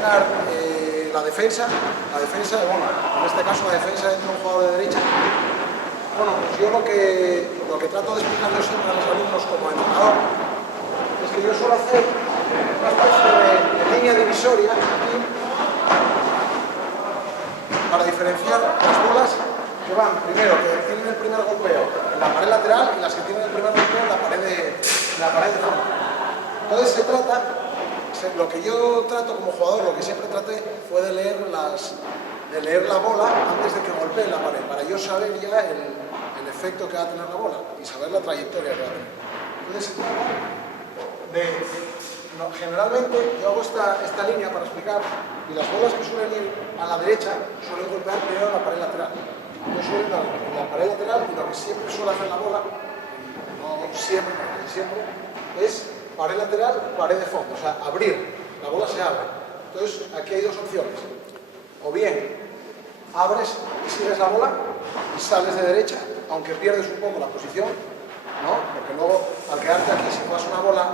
explicar la defensa de bola. En este caso la defensa de un jugador de derecha. Bueno, pues yo lo que trato de explicar yo siempre a los alumnos como entrenador es que yo suelo hacer una especie de línea divisoria aquí para diferenciar las bolas que van, primero, que tienen el primer golpeo en la pared lateral y las que tienen el primer golpeo en la pared de fondo. Entonces se trata, lo que yo trato como jugador, lo que siempre traté fue de leer la bola antes de que golpee la pared, para yo saber ya el efecto que va a tener la bola y saber la trayectoria que va a tener. Entonces se trata de, generalmente yo hago esta línea para explicar, y las bolas que suelen ir a la derecha suelen golpear primero en la pared lateral. Yo suelo ir en la pared lateral y lo que siempre suele hacer la bola, no siempre, siempre, es pared lateral, pared de fondo, o sea, abrir, la bola se abre. Entonces aquí hay dos opciones, o bien abres y sigues la bola y sales de derecha, aunque pierdes un poco la posición, ¿no? Porque luego al quedarte aquí, si juegas una bola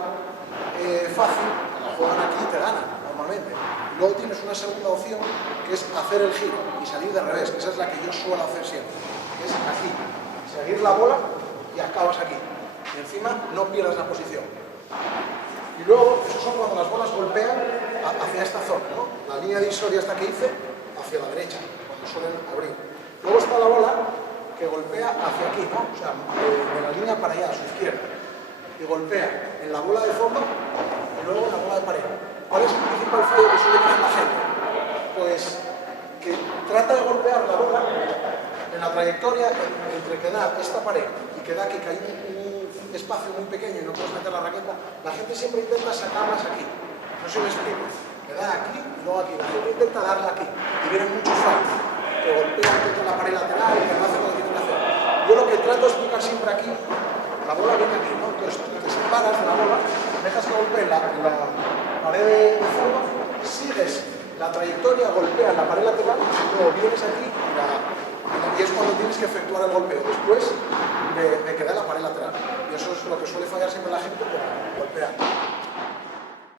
fácil, la juegan aquí y te ganan normalmente. Luego tienes una segunda opción, que es hacer el giro y salir de revés, que esa es la que yo suelo hacer siempre, que es aquí, seguir la bola y acabas aquí. Y encima no pierdas la posición. Y luego, eso son cuando las bolas golpean hacia esta zona, ¿no? La línea divisoria esta que hice, hacia la derecha, cuando suelen abrir. Luego está la bola que golpea hacia aquí, ¿no? O sea, de la línea para allá, a su izquierda. Y golpea en la bola de fondo y luego en la bola de pared. ¿Cuál es el principal fallo que suele tener la gente? Pues que trata de golpear la bola en la trayectoria entre que da esta pared y que da aquí, que hay un espacio muy pequeño y no puedes meter la raqueta. La gente siempre intenta sacarlas aquí. No sé si me explico. Le da aquí y luego aquí. La gente intenta darla aquí. Y vienen muchos fallos. Que golpean contra la pared lateral y que no hacen lo que tienen que hacer. Yo lo que trato de explicar siempre aquí, la bola viene aquí, ¿no? Entonces tú te separas de la bola, dejas que golpee en la pared de fondo, sigues la trayectoria, golpea en la pared lateral, luego vienes aquí y es cuando tienes que efectuar el golpeo, después de que da la pared lateral. Y eso es lo que suele fallar siempre la gente, pero golpea.